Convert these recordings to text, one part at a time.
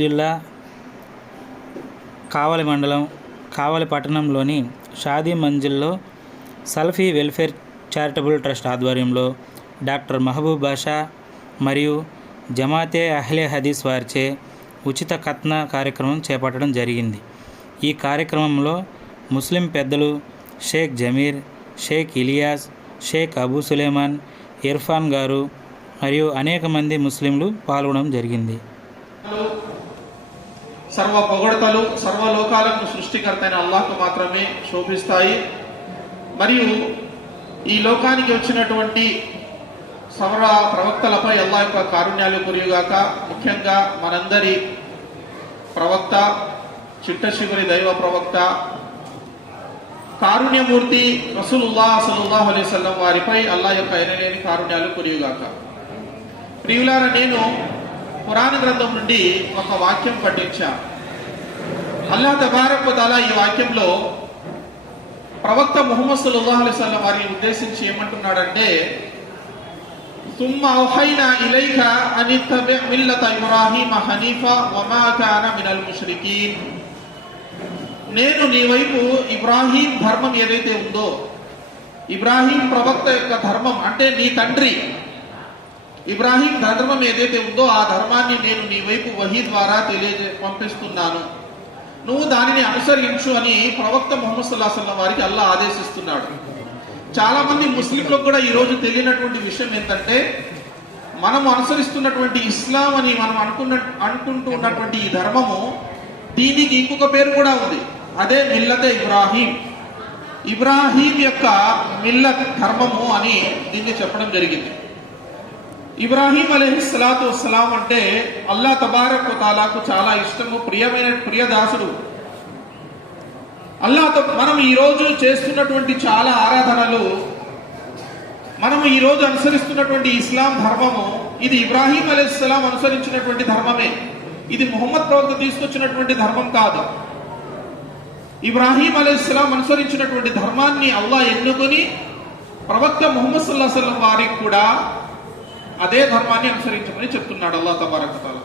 జిల్లా కావలి మండలం కావలి పట్టణంలోని షాదీ మంజిల్లో సల్ఫీ వెల్ఫేర్ చారిటబుల్ ట్రస్ట్ ఆధ్వర్యంలో డాక్టర్ మహబూబ్ బాషా మరియు జమాతే అహ్లే హదీస్ వారిచే ఉచిత ఖత్నా కార్యక్రమం చేపట్టడం జరిగింది. ఈ కార్యక్రమంలో ముస్లిం పెద్దలు షేక్ జమీర్, షేక్ ఇలియాస్, షేక్ అబూ సులేమాన్, ఇర్ఫాన్ గారు మరియు అనేక మంది ముస్లింలు పాల్గొనడం జరిగింది. సర్వ పొగడతలు సర్వలోకాలకు సృష్టికర్త అయిన అల్లాహ్కు మాత్రమే శోభిస్తాయి. మరియు ఈ లోకానికి వచ్చినటువంటి సర్వ ప్రవక్తలపై అల్లాహ్ యొక్క కారుణ్యాలు కురియుగాక. ముఖ్యంగా మనందరి ప్రవక్త, చిట్ట చివరి దైవ ప్రవక్త, కారుణ్యమూర్తి రసూలుల్లాహ్ సల్లల్లాహు అలైహి వసల్లం వారిపై అల్లాహ్ యొక్క ఎనలేని కారుణ్యాలు కురియుగాక. ప్రియులారా, నేను ఖురాన్ గ్రంథం నుండి ఒక వాక్యం పఠించాను. అల్లాహ్ తబారక్ వ తఆలా ఈ వాక్యంలో ప్రవక్త ముహమ్మద్ సల్లల్లాహు అలైహి వసల్లం వారిని ఉద్దేశించి ఏమంటున్నాడంటే, సుమ్మ ఔహైనా ఇలైక అన్ ఇత్తబి మిల్లత ఇబ్రాహీమ హనీఫా వమా కాన మినల్ ముష్రికీన్. నేను నీ వైపు ఇబ్రాహీం ధర్మం ఏదైతే ఉందో, ఇబ్రాహీం ప్రవక్త యొక్క ధర్మం అంటే నీ తండ్రి ఇబ్రాహీం ధర్మం ఏదైతే ఉందో ఆ ధర్మాన్ని నేను నీ వైపు వహీ ద్వారా పంపిస్తున్నాను, నువ్వు దానిని అనుసరించు అని ప్రవక్త ముహమ్మద్ సల్లల్లాహు అలైహి వసల్లం వారికి అల్లాహ్ ఆదేశిస్తున్నాడు. చాలా మంది ముస్లింలకు కూడా ఈరోజు తెలియనటువంటి విషయం ఏంటంటే, మనం అనుసరిస్తున్నటువంటి ఇస్లాం అని మనం అనుకుంటూ ఉన్నటువంటి ఈ ధర్మము, దీనికి ఇంకొక పేరు కూడా ఉంది. అదే మిల్లతే ఇబ్రాహీం, ఇబ్రాహీం యొక్క మిల్లత్ ధర్మము అని దీన్ని చెప్పడం జరిగింది. ఇబ్రాహీం అలైహిస్సలాతు వస్సలాం అంటే అల్లాహ్ తబారక్ వ తఆలాకు చాలా ఇష్టము, ప్రియదాసుడు. అల్లాహ్తో మనం ఈరోజు చేస్తున్నటువంటి చాలా ఆరాధనలు, మనం ఈరోజు అనుసరిస్తున్నటువంటి ఇస్లాం ధర్మము, ఇది ఇబ్రాహీం అలైహిస్సలాం అనుసరించినటువంటి ధర్మమే. ఇది ముహమ్మద్ ప్రవక్త తీసుకొచ్చినటువంటి ధర్మం కాదు. ఇబ్రాహీం అలైహిస్సలాం అనుసరించినటువంటి ధర్మాన్ని అల్లాహ్ ఎన్నుకొని ప్రవక్త ముహమ్మద్ సల్లల్లాహు అలైహి వసల్లం వారికి కూడా అదే ధర్మాన్ని అనుసరించమని చెప్తున్నాడు అల్లాహ్ తబారక్ వ తఆలా.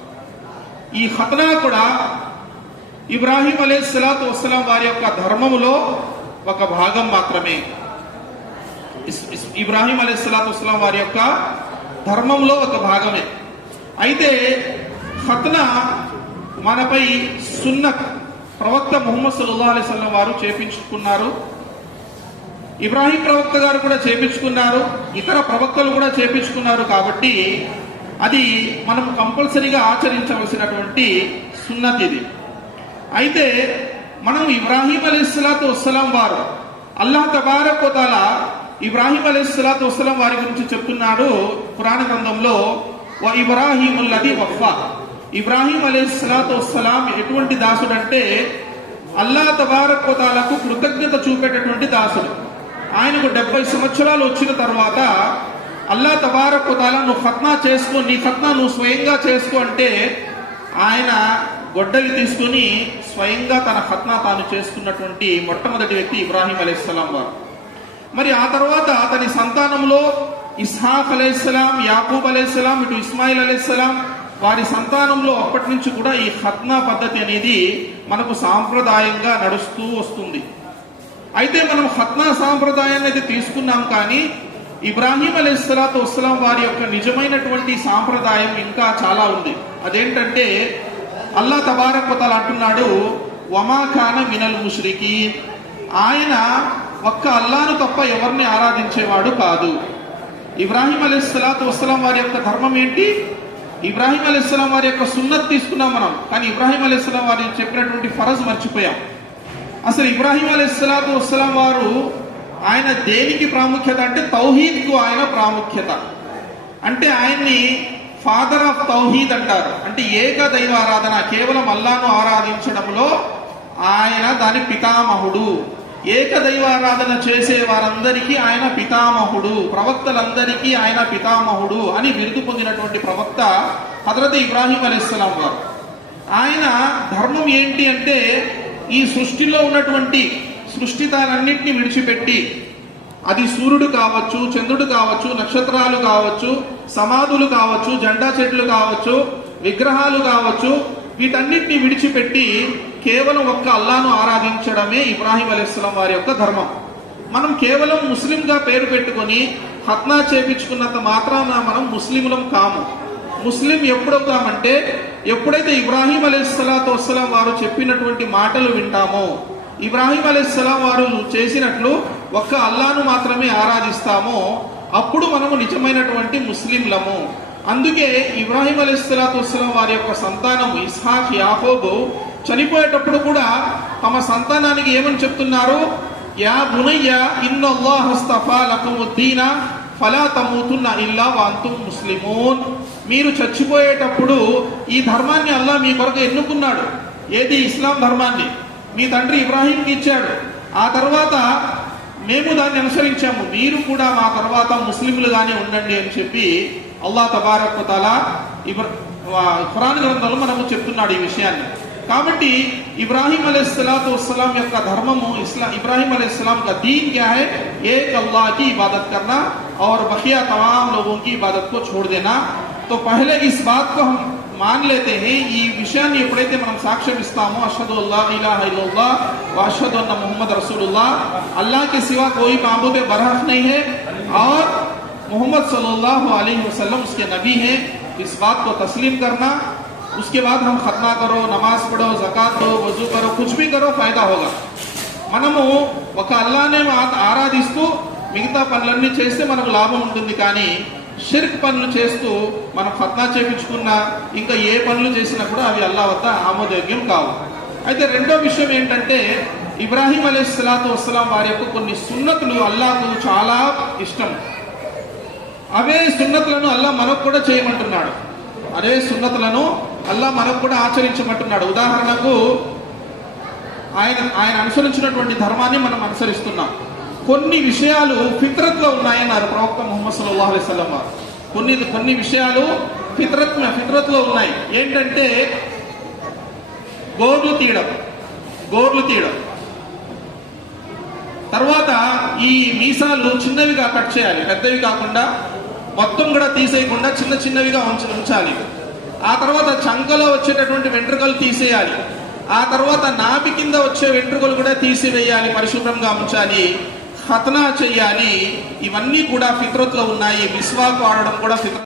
ఈ ఖత్నా కూడా ఇబ్రాహీం అలైహిస్సలాతు వస్సలాం వారి యొక్క ధర్మములో ఒక భాగం మాత్రమే. ఇబ్రాహీం అలైహిస్సలాతు వస్సలాం వారి యొక్క ధర్మంలో ఒక భాగమే. అయితే ఖత్నా మనపై సున్నత్ ప్రవక్త ముహమ్మద్ సల్లల్లాహు అలైహి వసల్లం వారు చేపించుకున్నారు. ఇబ్రాహీం ప్రవక్త గారు కూడా చేపించుకున్నారు, ఇతర ప్రవక్తలు కూడా చేపించుకున్నారు. కాబట్టి అది మనం కంపల్సరీగా ఆచరించవలసినటువంటి సున్నత్ ఇది. అయితే మనం ఇబ్రాహీం అలైహిస్సలాతు వస్సలాం వారు, అల్లాహ్ తబారక్ వ తఆలా ఇబ్రాహీం అలైహిస్సలాతు వస్సలాం వారి గురించి చెప్తున్నాడు ఖురాన్ గ్రంథంలో, వ ఇబ్రాహీముల్లదీ వఫా. ఇబ్రాహీం అలైహిస్సలాతు వస్సలాం ఎటువంటి దాసుడు అంటే అల్లాహ్ తబారక్ వ తఆలాకు కృతజ్ఞత చూపేటటువంటి దాసుడు. ఆయనకు 70 సంవత్సరాలు వచ్చిన తర్వాత అల్లాహ్ తబారక్ వ తఆలా నువ్వు ఖత్నా చేసుకో, నీ ఖత్నా నువ్వు స్వయంగా చేసుకో అంటే ఆయన గొడ్డలి తీసుకుని స్వయంగా తన ఖత్నా తాను చేసుకున్నటువంటి మొట్టమొదటి వ్యక్తి ఇబ్రాహీం అలైహిస్సలాం వారు. మరి ఆ తర్వాత అతని సంతానంలో ఇస్హాక్ అలైహిస్సలాం, యాకూబ్ అలైహిస్సలాం, ఇటు ఇస్మాయిల్ అలైహిస్సలాం వారి సంతానంలో అప్పటి నుంచి కూడా ఈ ఖత్నా పద్ధతి అనేది మనకు సాంప్రదాయంగా నడుస్తూ వస్తుంది. అయితే మనం ఖత్నా సాంప్రదాయాన్ని అయితే తీసుకున్నాం, కానీ ఇబ్రాహీం అలైహిస్సలాతు వస్సలాం వారి యొక్క నిజమైనటువంటి సాంప్రదాయం ఇంకా చాలా ఉంది. అదేంటంటే అల్లాహ్ తబారక్ వ తఆలా అంటున్నాడు, వమా కాన మినల్ ముష్రికీన్. ఆయన ఒక్క అల్లాహ్ను తప్ప ఎవరిని ఆరాధించేవాడు కాదు. ఇబ్రాహీం అలైహిస్సలాతు వస్సలాం వారి యొక్క ధర్మం ఏంటి? ఇబ్రాహీం అలైహిస్సలాం వారి యొక్క సున్నత్ తీసుకున్నాం మనం, కానీ ఇబ్రాహీం అలైహిస్సలాం వారి చెప్పినటువంటి ఫరజ్ మర్చిపోయాం. అసలు ఇబ్రాహీం అలైహిస్సలాతు వస్సలాం వారు ఆయన దేనికి ప్రాముఖ్యత అంటే తౌహీద్కు ఆయన ప్రాముఖ్యత. అంటే ఆయన్ని ఫాదర్ ఆఫ్ తౌహీద్ అంటారు. అంటే ఏక దైవారాధన, కేవలం అల్లాహ్ను ఆరాధించడంలో ఆయన దాని పితామహుడు. ఏక దైవారాధన చేసే వారందరికీ ఆయన పితామహుడు, ప్రవక్తలందరికీ ఆయన పితామహుడు అని బిరుదు పొందినటువంటి ప్రవక్త హజరత్ ఇబ్రాహీం అలైహిస్సలాం వారు. ఆయన ధర్మం ఏంటి అంటే ఈ సృష్టిలో ఉన్నటువంటి సృష్టితాలన్నింటినీ విడిచిపెట్టి, అది సూర్యుడు కావచ్చు, చంద్రుడు కావచ్చు, నక్షత్రాలు కావచ్చు, సమాధులు కావచ్చు, జెండా చెట్లు కావచ్చు, విగ్రహాలు కావచ్చు, వీటన్నిటిని విడిచిపెట్టి కేవలం ఒక్క అల్లాను ఆరాధించడమే ఇబ్రాహీం అలైహిస్సలాం వారి యొక్క ధర్మం. మనం కేవలం ముస్లింగా పేరు పెట్టుకొని ఖత్నా చేపించుకున్నంత మాత్రాన మనం ముస్లింలం కాము. ముస్లిం ఎప్పుడవుతామంటే ఎప్పుడైతే ఇబ్రాహీం అలైహిస్సలాతు వస్సలాం వారు చెప్పినటువంటి మాటలు వింటామో, ఇబ్రాహీం అలైహిస్సలాం వారు చేసినట్లు ఒక్క అల్లాను మాత్రమే ఆరాధిస్తామో, అప్పుడు మనము నిజమైనటువంటి ముస్లింలము. అందుకే ఇబ్రాహీం అలైహిస్సలాతు వస్సలాం వారి యొక్క సంతానం ఇస్హాక్, యాకోబు చనిపోయేటప్పుడు కూడా తమ సంతానానికి ఏమని చెప్తున్నారు? యా బునయ్య ఇన్నల్లాహ అస్తఫా లకుముద్దీన ఫలా తమూతున్న ఇల్లా వాంతుం ముస్లిమూన్. మీరు చచ్చిపోయేటప్పుడు ఈ ధర్మాన్ని అల్లా మీ కొరకు ఎన్నుకున్నాడు. ఏది? ఇస్లాం ధర్మాన్ని మీ తండ్రి ఇబ్రాహీంకి ఇచ్చాడు. ఆ తర్వాత మేము దాన్ని అనుసరించాము, మీరు కూడా మా తర్వాత ముస్లింలుగానే ఉండండి అని చెప్పి అల్లాహ్ తబారక్ వ తఆలా ఖురాన్ గ్రంథంలో మనకు చెప్తున్నాడు ఈ విషయాన్ని. కాబట్టి इब्राहिम अलैहिस्सलाम యొక్క ధర్మము इब्राहिम अलैहिस्सलाम का दीन क्या है? एक अल्लाह की इबादत करना और बकिया तमाम लोगों की इबादत को छोड़ देना. तो पहले इस बात को हम मान लेते हैं. ఈ విషయాన్ని ఎప్పుడైతే మనం సాక్ష్యం ఇస్తామో అష్హదు అల్లా ఇలాహ ఇల్లల్లాహ్ వ అష్హదు అన్న ముహమ్మద్ రసూలుల్లాహ్, अल्लाह के सिवा कोई माबूद बरहक नहीं है और मोहम्मद सल्लल्लाहु अलैहि वसल्लम उसके नबी हैं, इस बात को तस्लीम करना. उसके बाद हम खतना करो, नमाज पढ़ो, जक़ात दो, वजू करो, कुछ भी करो, फायदा होगा. మనము ఒక అల్లానే ఆరాధిస్తూ మిగతా పనులన్నీ చేస్తే మనకు లాభం ఉంటుంది. కానీ షిర్క్ పనులు చేస్తూ మనం ఖత్నా చేయించుకున్నా ఇంకా ఏ పనులు చేసినా కూడా అవి అల్లా వద్ద ఆమోదయోగ్యం కావు. అయితే రెండో విషయం ఏంటంటే ఇబ్రాహీం అలైహిస్సలాతు వస్సలాం వారి యొక్క కొన్ని సున్నతులు అల్లాహకు చాలా ఇష్టం. అవే సున్నతులను అల్లా మనకు కూడా చేయమంటున్నాడు. అదే సున్నతులను అల్లా మనకు కూడా ఆచరించమంటున్నాడు. ఉదాహరణకు ఆయన అనుసరించినటువంటి ధర్మాన్ని మనం అనుసరిస్తున్నాం. కొన్ని విషయాలు ఫిత్రత్లో ఉన్నాయన్నారు ప్రవక్త ముహమ్మద్ సల్లల్లాహు అలైహి వసల్లం వారు. కొన్ని విషయాలు ఫిత్రత్లో ఉన్నాయి. ఏంటంటే గోర్లు తీయడం, తర్వాత ఈ మీసాలు చిన్నవిగా కట్ చేయాలి, పెద్దవి కాకుండా మొత్తం కూడా తీసేయకుండా చిన్న చిన్నవిగా ఉంచాలి. ఆ తర్వాత చంకలో వచ్చేటటువంటి వెంట్రుకలు తీసేయాలి. ఆ తర్వాత నాభి కింద వచ్చే వెంట్రుకలు కూడా తీసివేయాలి, పరిశుభ్రంగా ఉంచాలి, ఖత్నా చేయాలి. ఇవన్నీ కూడా ఫిత్రత్లో ఉన్నాయి. మిస్వాక్ వాడడం కూడా ఫిత్రత్.